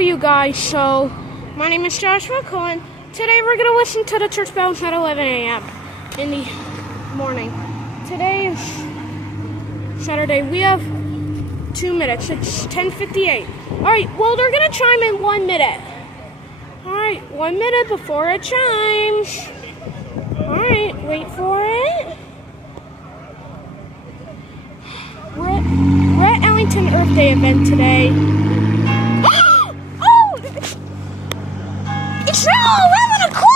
you guys. So, my name is Joshua Cohen. Today we're going to listen to the church bells at 11 a.m. in the morning. Today is Saturday. We have 2 minutes. It's 10:58. Alright, well, they're going to chime in 1 minute. Alright, 1 minute before it chimes. Alright, wait for it. We're at Ellington Earth Day event today. Oh! It's now 11 o'clock!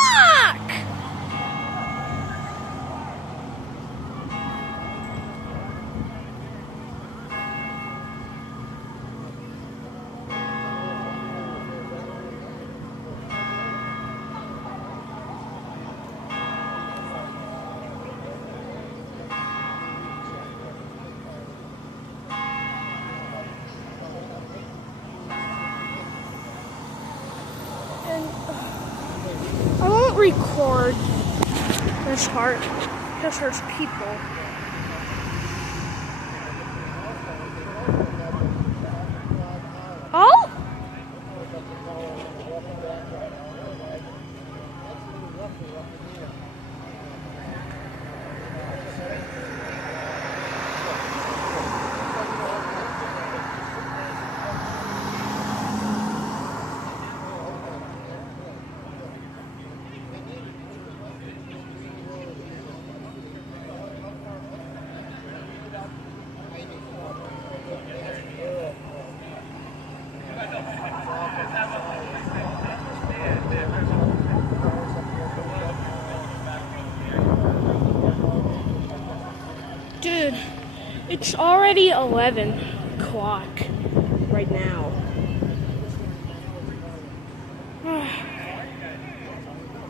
I won't record this part because there's people. Oh! Dude, it's already 11 o'clock right now.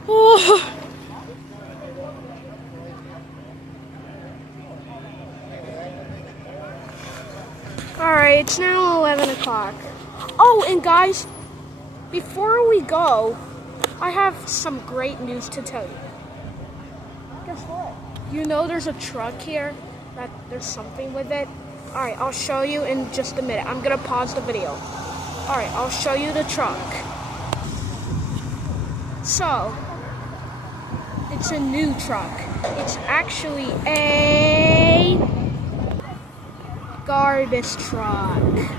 Oh. Alright, it's now 11 o'clock. Oh, and guys, before we go, I have some great news to tell you. Guess what? You know there's a truck here? That there's something with it. Alright, I'll show you in just a minute. I'm gonna pause the video. Alright, I'll show you the truck. So, it's a new truck. It's actually a garbage truck.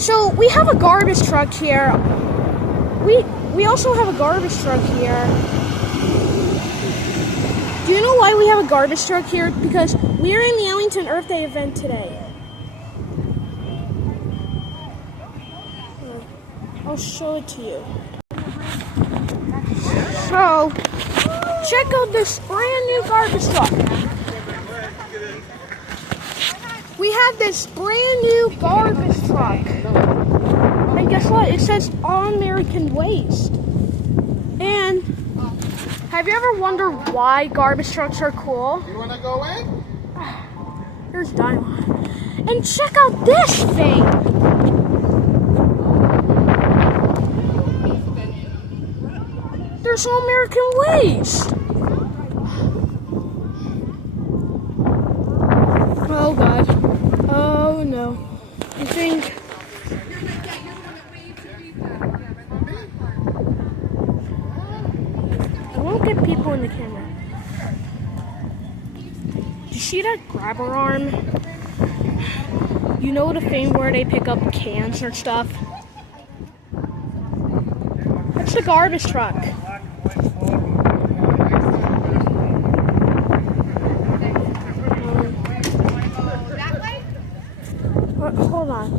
So, we have a garbage truck here. We also have a garbage truck here. Do you know why we have a garbage truck here? Because we're in the Ellington Earth Day event today. I'll show it to you. So, check out this brand new garbage truck. We have this brand new garbage truck. And guess what? It says All American Waste. And have you ever wondered why garbage trucks are cool? You wanna go in? Here's Dynamite. And check out this thing! There's All American Waste! Oh God. Oh no. I think... get people in the camera. Do you see that grabber arm? You know the thing where they pick up cans or stuff? That's the garbage truck. Hold on.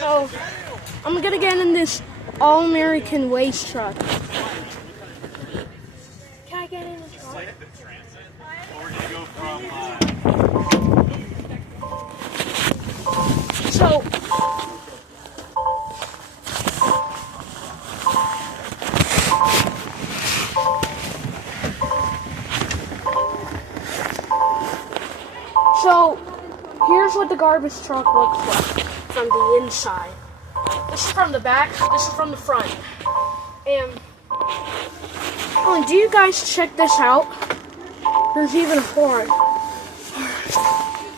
So, I'm gonna get in this All American Waste truck. Can I get in the truck? So, here's what the garbage truck looks like from the inside. This is from the back, this is from the front. And oh, and do you guys check this out? There's even a horn.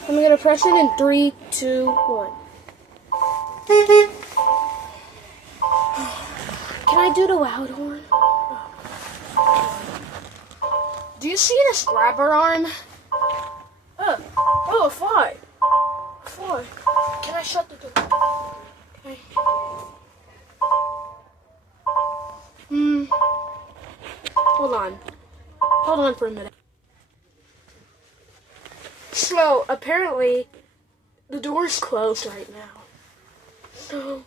I'm gonna press it in 3, 2, 1. Can I do the loud horn? Do you see this grabber arm? Oh, a fly. A fly. Can I shut the door? Okay. Hold on. Hold on for a minute. So, apparently, the door's closed right now. So,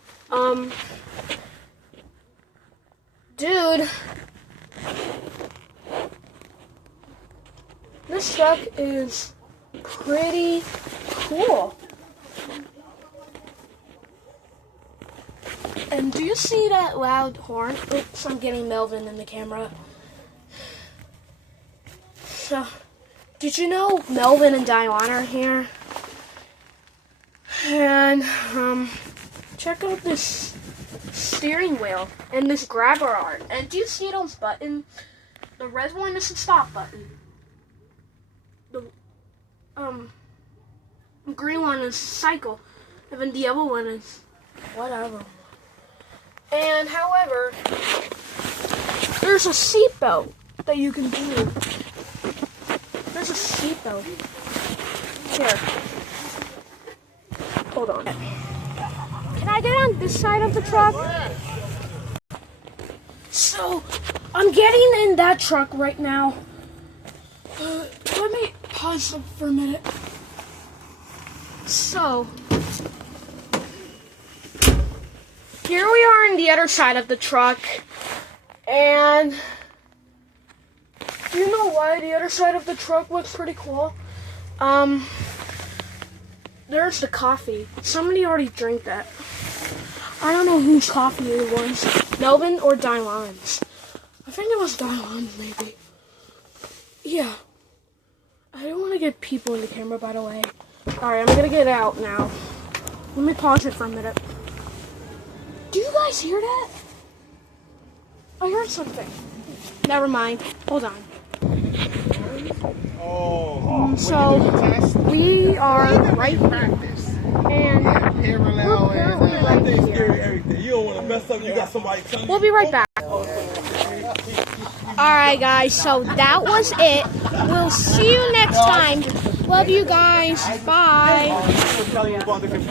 dude, this truck is pretty cool. And do you see that loud horn? Oops, I'm getting Melvin in the camera. So, did you know Melvin and Dion are here? And, check out this steering wheel and this grabber arm. And do you see those buttons? The red one is the stop button. The green one is cycle. And then the other one is whatever. And however, there's a seatbelt that you can do. There's a seatbelt. Here. Hold on. Can I get on this side of the truck? So, I'm getting in that truck right now. Let me pause for a minute. So, here we are on the other side of the truck. And do you know why the other side of the truck looks pretty cool? There's the coffee. Somebody already drank that. I don't know whose coffee it was. Melvin or Dylan's. I think it was Dylan's, maybe. Yeah. I don't want to get people in the camera, by the way. Alright, I'm gonna get out now. Let me pause it for a minute. Do you guys hear that? I heard something. Never mind. Hold on. So, we are right here. And we're currently right here. You don't want to mess up. You got somebody telling you. We'll be right back. Alright guys, so that was it. We'll see you next time. Love you guys. Bye.